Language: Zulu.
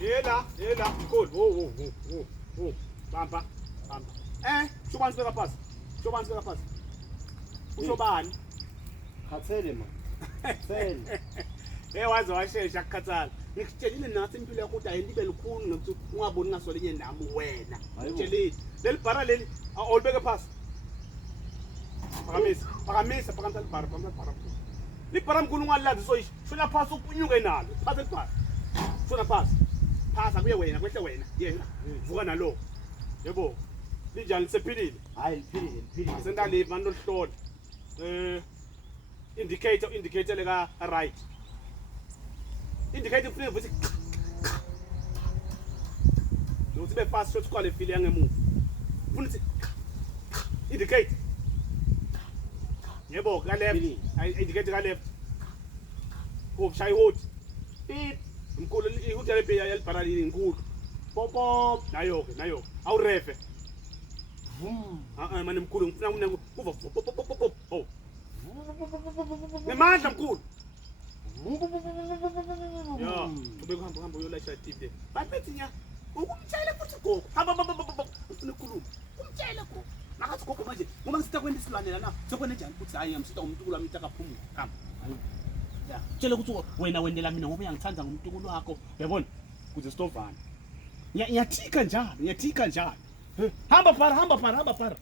Yela, Mkhulu. Oh. Bamba. Shobanzi beka phasi. Ushobani? Khathele man. Khathele. Waze washesha akukhathala. Ngikutshelile nathi impilo yakho ukuthi ayilibe lukhuni ngokuthi ungaboni ngasolinye nami wena. Ngikutshelile. Leli bhara leli awulibeke phasi. Phakamisa libhara. Libhara Mkhulu ungalazi soyisho. Shona phasi unyuke nalo. Phasi libhara. Shona phasi. Phasa kuye wena, kwehle wena. Yena. Vuka nalo. Yebo. Linjani lisephilile? Hayi liphilile. Sendalive manje lohlola. Indicator leka right. Indicator kufanele ukuthi lo sibe fast shot kwale file yangemuva. Ufuna ukuthi indicate. Yebo ka left. Indicate ka left. Shy hood. Beep. Mkhulu ihood yale yalibharali inkulu. Pop. Nayo. Awurefe. Manje Mkhulu ngifuna kuva pop. Oh. Ngemandla Mkhulu. Ya, ube kuhamba uyolasha TV. Bathi nya ukumtshayela futhi gogo. Hamba. Ufuna ukukhuluma. Umtshayela gogo. Makathi gogo manje ngoba ngisita kwenda isilwane lana. Sekwenza njani ukuthi hayi ngisita umuntu kulami itakaphumula. Hamba. Ya, tshela ukuthi wena wendela mina ngoba uyangithanda ngomntukulu wakho. Uyabona? Kuze stovana. Ngiyathika njalo. Hamba para.